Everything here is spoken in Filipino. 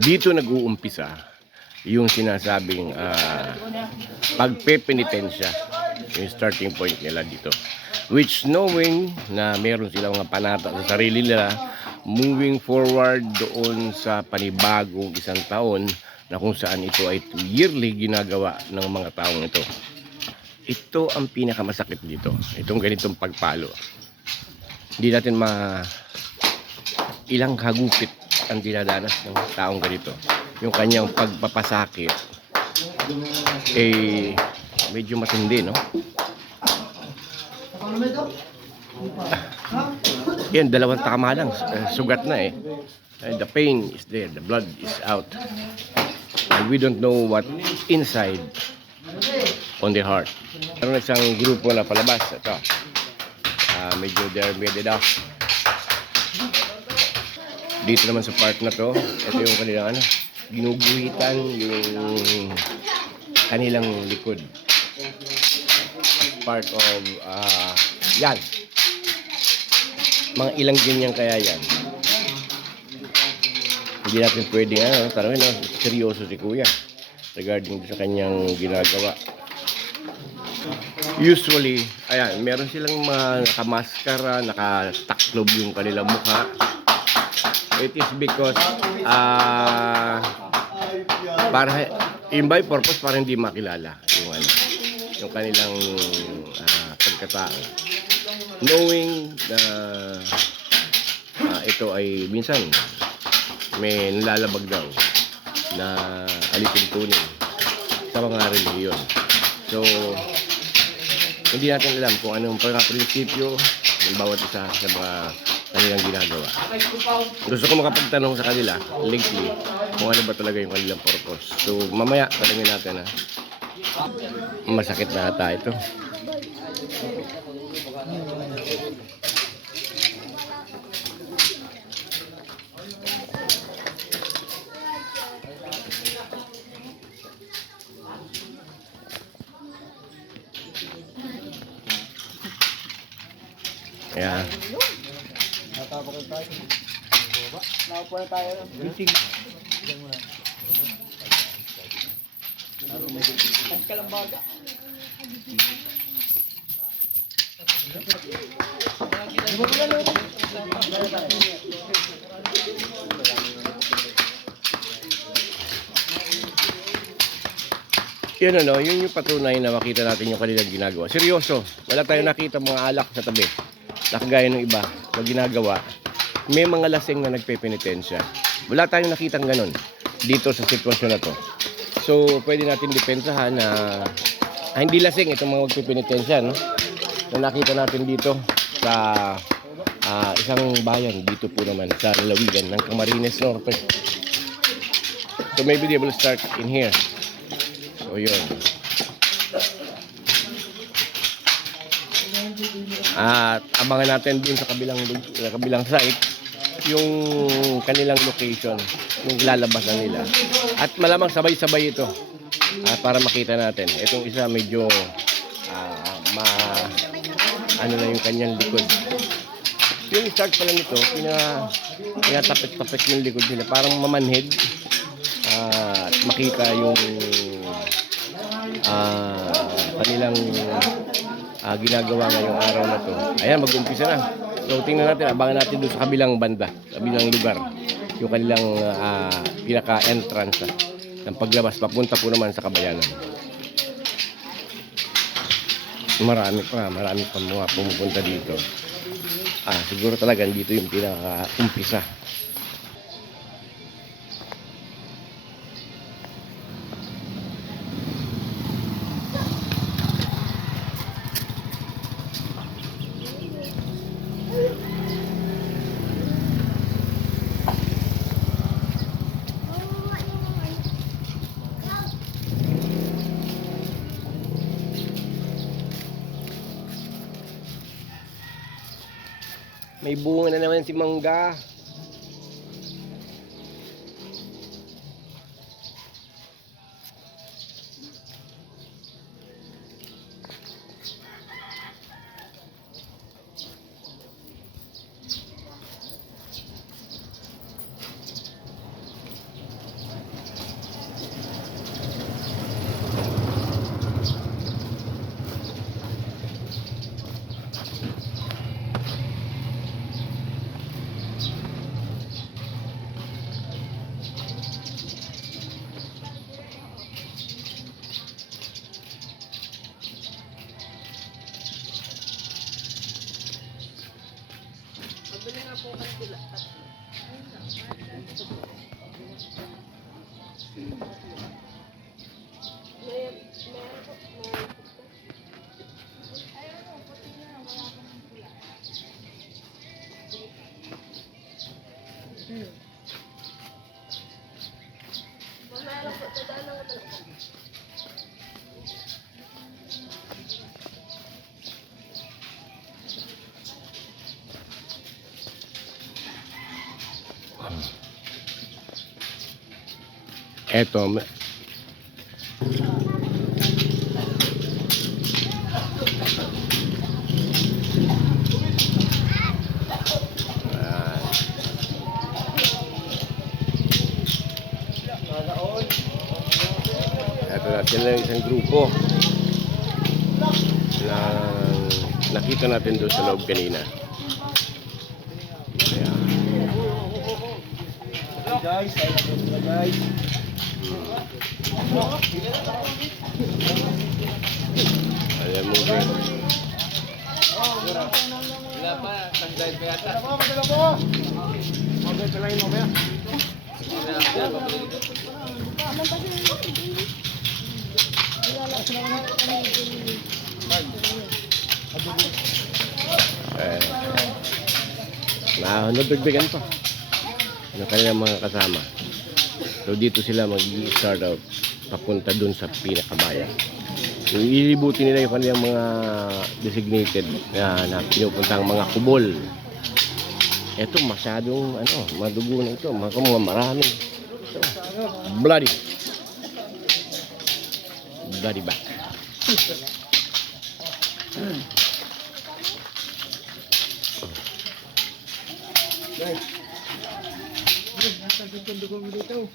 dito nag-uumpisa yung sinasabing pagpepenitensya, yung starting point nila dito. Which knowing na meron silang mga panata sa sarili nila, moving forward doon sa panibagong isang taon na kung saan ito ay yearly ginagawa ng mga taong ito. Ito ang pinakamasakit dito, itong ganitong pagpalo. Hindi natin ilang hagupit ang dinadanas ng taong ganito. Yung kanyang pagpapasakit medyo matindi, no? Yan, dalawang tama lang, sugat na the pain is there, the blood is out, and we don't know what inside on the heart. Meron isang grupo na palabas, ito medyo they're made it up. Dito naman sa part na to, ito yung kanilang ginuguhitan yung kanilang likod as part of yan, mga ilang ganyan kaya yan. Hindi natin pwedeng tanongin, seryoso si kuya regarding sa kanyang ginagawa. Usually, ayan, meron silang mga nakamaskara, nakataklob yung kanilang mukha. It is because para in by purpose para hindi makilala yung kanilang pagkatao. Knowing na ito ay minsan may nalalabag daw na alituntunin sa mga relihiyon. So, hindi natin alam kung anong prinsipyo ng bawat isa sa mga kanilang ginagawa. Gusto ko makapagtanong sa kanila lately kung ano ba talaga yung kanilang purpose. So, mamaya tanongin natin masakit na ata ito. Ayan. Naupo na tayo. Bising. Ang kalambaga. Yun yun yung patunay na makita natin yung kanilang ginagawa. Seryoso, wala tayong nakita mga alak sa tabi. Nakagaya ng iba na ginagawa. May mga lasing na nagpepenitensya. Wala tayong nakitang ganun dito sa sitwasyon na to. So, pwede natin depensahan na hindi lasing itong mga magpepenitensya, no? Na nakita natin dito sa isang bayan dito po naman sa lalawigan ng Camarines Norte. So, maybe they will start in here. So, yun. At abangan natin din sa kabilang site yung kanilang location, yung lalabasan nila. At malamang sabay-sabay ito para makita natin. Itong isa medyo na yung kanyang likod. Yung start pala nito, pinatapit-tapit yung likod nila. Parang mamanhid at makita yung kanilang ginagawa ngayong araw na to. Ayan, mag-umpisa na. So, tingnan natin, abangan natin doon sa kabilang banda, kabilang lugar, yung kanilang pinaka-entrance ng paglabas, papunta po naman sa Kabayanan. Marami pa mga pumupunta dito. Siguro talaga dito yung pinaka-umpisa. May bunga na naman si Mangga. Eto, ito na sila isang grupo na nakita natin doon sa loob kanina. Ayan. Guys, guys. Ayan mo din. Wala pa, nag-drive pa yata. Madala po! Mag-drive pa lang yun mamaya. Nabigbigan pa ng kanilang mga kasama. So dito sila mag-start out papunta dun sa pinakabayan. So, ilibutin nila yung kanilang mga designated na pinupuntang mga kubol. Ito masyadong madugo na ito, mga marami. So, bloody back. Nasa dugo mo dito.